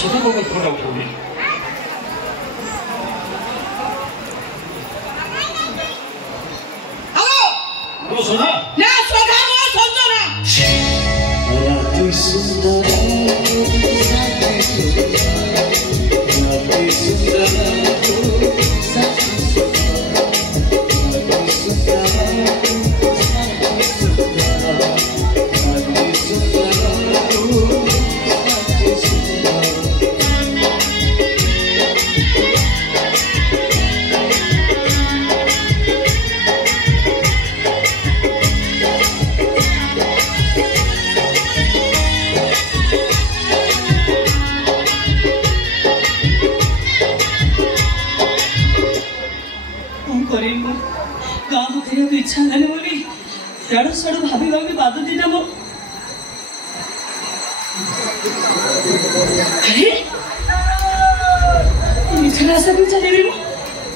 सदा बहुत बड़ा उठोगे हेलो सुना ना सुधा मो संजना राती सुंदर राती सुंदर इच्छा नहीं बोली याडो साडो भाभी भाभी बात दीना मो अरे निचरा से भी चले गई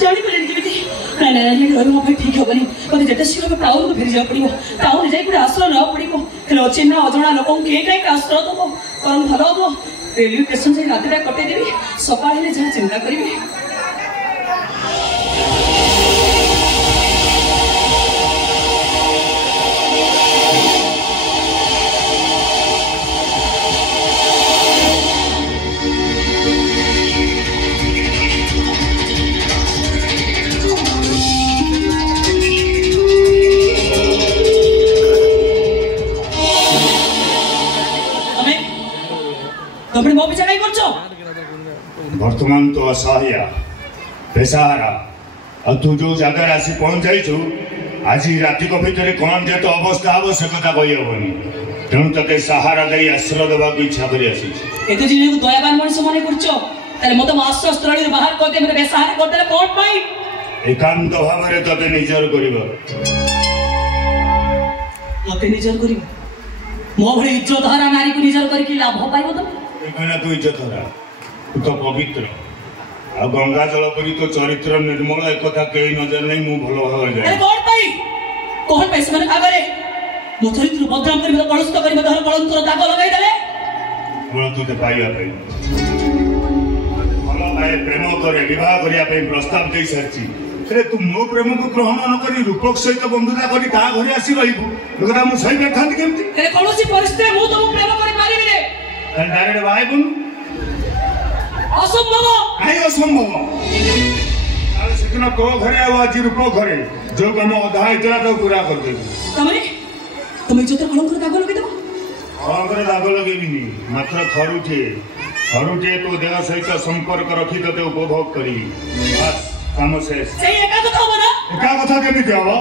जानी पड़ेगी कि बेटी नहीं नहीं नहीं रोई मो ठीक होबनी मते जेटा शीघ्र में टाउन को फेरी जा पड़िबो टाउन जाई पुरा आश्रय न पड़िबो हेलो चिन्ह अजणा लोकन के काई आश्रय दबो करन भलो हो रेलवे स्टेशन से रातिटा कटे देबी सकाळ हेले जा चिंता करिबी तुमने मो पीछे नहीं करछो वर्तमान तो असहाय बेसहारा और तू जो जगह आसी पहुंच जाइछु आज राति को भीतर कौन जे तो अवस्था आवश्यकता कही हेबनी तेणु तते सहारा दे आश्रय देवा को इच्छा करी आसी एते जिने को दयावान मनुष्य माने करछो ताले मते आश्रय स्थली बाहर कर दे मते बेसहारा कर देले कोन पाई एकांत भाव रे तते निजर करिवो मते निजर करिवो मो भली इज्जतहारा नारी को निजर करी की लाभ पाइबो तो एखना तू इज्जतहारा तू तो पवित्र आ गंगा जल परी तो चरित्र निर्मल एक कथा कई नजर नहीं मु भलो भाव जाय अरे कोन पाई कोन पैसे माने आगरे मो चरित्र बदनाम करी मते कलुषित करी मते कलंकर दाग लगाई देले बोल तू ते पाइया पे भलो भाई प्रेम करे विवाह करिया पे प्रस्ताव दे सरची अरे तू मो प्रेम को ग्रहण न करी रूपक सहित बंधुता करी ता घरे आसी रहिबू एकरा मु सही बैठांत केमती अरे कोनोसी परिस्थिति मु तो प्रेम करी पारिबी रे डायरेक्ट भाई बन असंभव आई असंभव अरे सिकना तो घरे आ आज रूपक घरे जो काम अधा इतला तो पूरा कर दे तुम इज्जत कलंकर दाग लगे देबो कलंकर दाग लगेबिनी मात्र थरुठे तो देह सहित संपर्क रखी तते उपभोग करी बस काम शेष सही एका कथा हो ना एका कथा केमिति हबो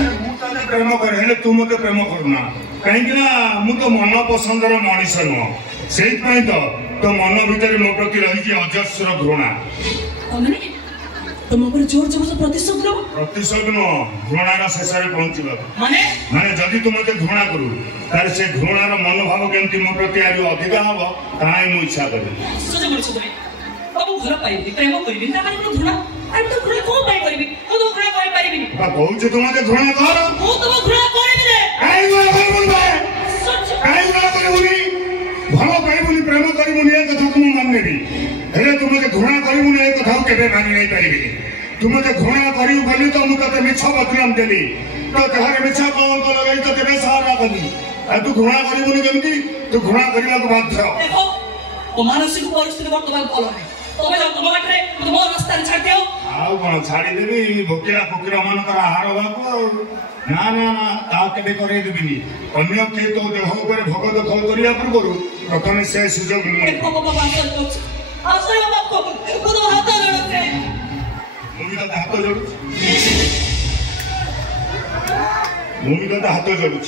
अरे मु तने प्रेम करे हेले तू मते प्रेम करना काहे कि ना मु तो मन पसंदर मनीष न सेहि पई तो मन भीतर मो प्रति रही कि अजस्र घृणा माने तुम ऊपर जोर जबरदस्त प्रतिशोध न घृणार शेष रे पहुंचबा माने जदि तुम मते घृणा करू तार से घृणार मनोभाव केमति मो प्रति आरु अधिक हबो ताई मु इच्छा करू सज बडछ तमे बाबू घर पाइबी प्रेम करबी ता माने घृणा अरे तो घृणा को पाई करबी तो घृणा करि पारिबी बा कहू तुम मते घृणा कर मु तुम घृणा करबी रे काई घृणा करबी काई घृणा करबी भलो पाइबुनी प्रेम करिबुनी ए कथा तुम माननेबी हेले तुम मते घृणा करिबुनी ए कथा केबे मानि नै पारिबी तुम मते घृणा करिउ बोली तो मु तते मिछ बदनाम देली तो तहार मिछ कलंक लगाई तो केबे सहारा कली आ तू घृणा करिबुनी केमती तू घृणा करिला को बाध्य देखो ओ मानसिक परिस्थिति वर्तमान भलो नै तमे जाओ तुम बाटरे तुम रास्ता छाड़ दियो आउ कोन छाड़ी देबी भोकिला फुकिरा मानकर आहार बाबू ना ना ना ता केबे करे देबिनी अन्य के तो देह ऊपर भोग दखल करिया पूर्व प्रथमे से सुजोग मिले बाबा आश्रय बाबा को तो हाथ जोड़ते मुई तो हाथ जोड़ू मुई तो हाथ जोड़ू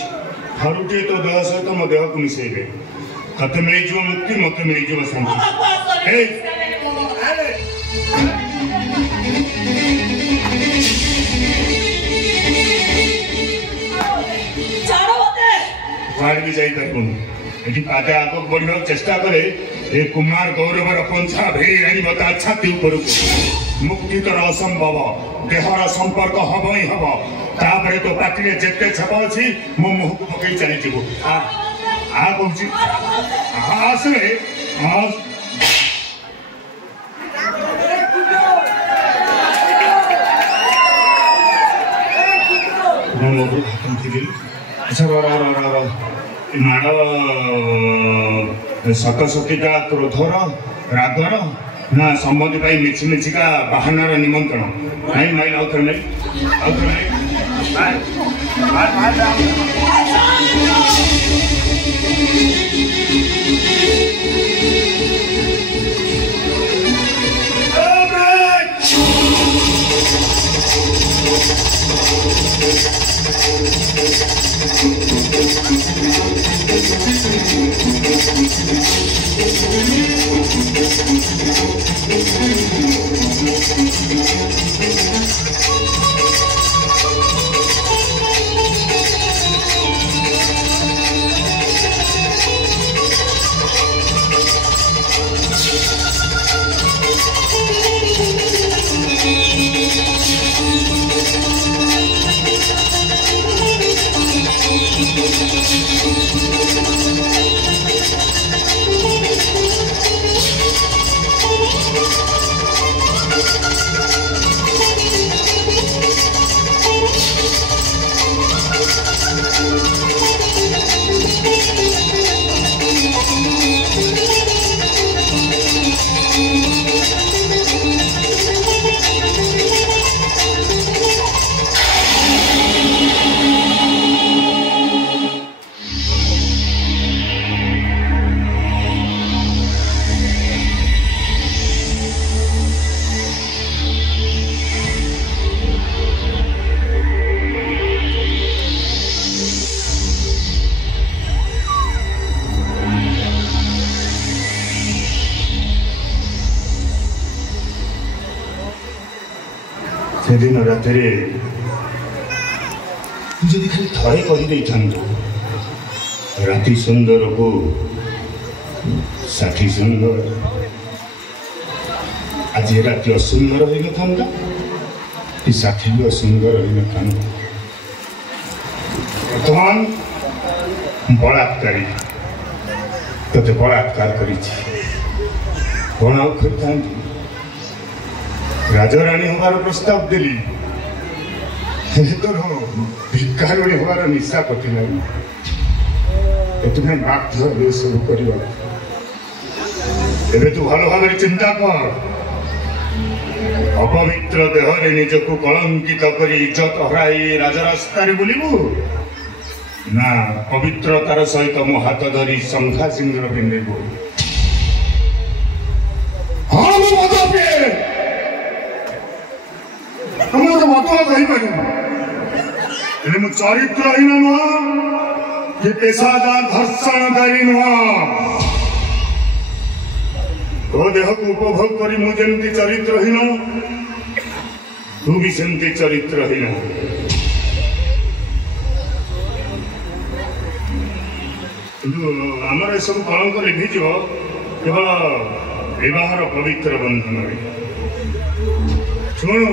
थरुटे तो देह सहित मो देह को मिसेबे कते मिल जो मुक्ति मते मिल जो शांति ए भी जाई पारबुनी एठी पाटे आगो बढ़िया चेष्टा करे ए कुमार गौरवर पंछा भेई आनी बता छाती ऊपर मुक्ति तर असंभव देहर संपर्क हब ही हब तापरे तो पाटी जेते छप अछि मो मुह को पकई चली जीवो आ कहूची आ आसे आ अच्छा माड़ सतसतीका क्रोधर रागर ना सम्बन्धी मिछिमिछिका बाहानार निमंत्रण नहीं माइल आउ थोड़े दिन रात जदि खाली थरे कर राति सुंदर को साठी सुंदर आज राति असुंदर हो न कि साठी भी असुंदर हो न बर्तमान बलात्कारी ते बलात्कार कर राजाराणी हमार प्रस्ताव देली तोर भिकारुणी हमार निशा कटिला तुम्हें बाध्य सब कर तू भल भाव चिंता कर अपवित्र देहरे निजको कलंकित कर इज्जत हराई राजरास्ता बुलू ना पवित्रतार सहित मो हाथ धरी शंखा सिंदूर पिंधेबू हाँ मत चरित्रहीन नुह कि पेशादार धर्षणकारी नुह तो देह को उपभोग करी मुझे चरित्रहीन तू भी सेमती चरित्रहीन आमर सब कलंक लिखिज केवल विवाहर पवित्र बंधन शुणु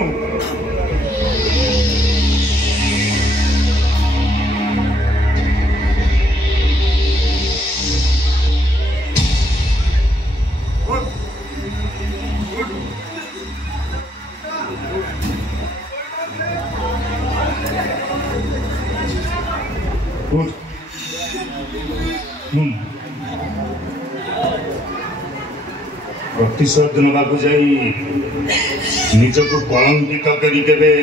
प्रतिशोध नवाक निज को कलंकित करे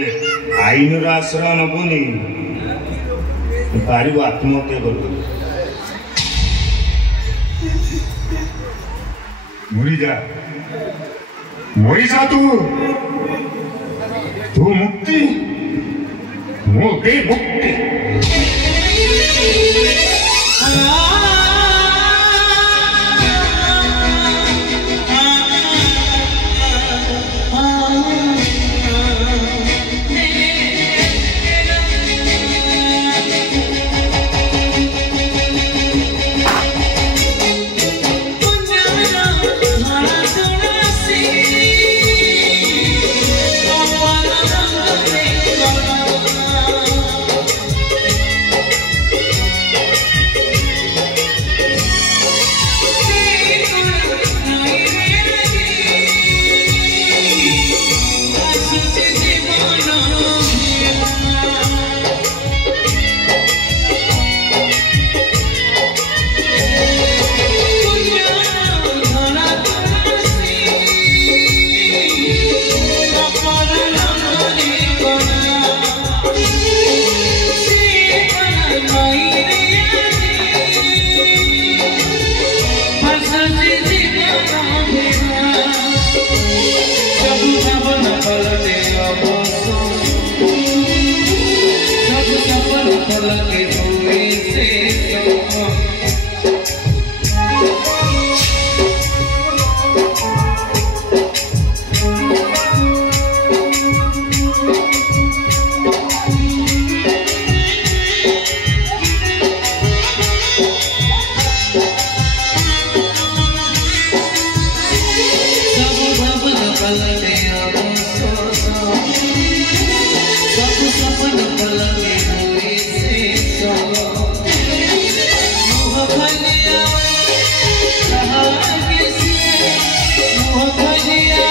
आईन आश्रय नबुनि पार आत्महत्या कर मरी जा तू मुक्ति मो बेमुक्ति पलने अफसोस सब सपन पलने हुए से सो मुँह भजिया कहाँ किसी मुँह भजिया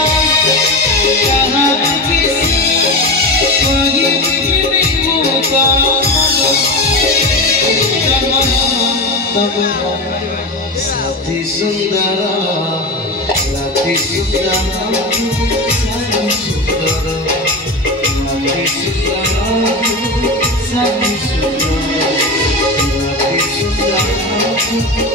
कहाँ किसी कोई भी मुका साथी सुंदर राती सुंदर साथी सुंदर राती सुंदर साथी सुंदर राती सुंदर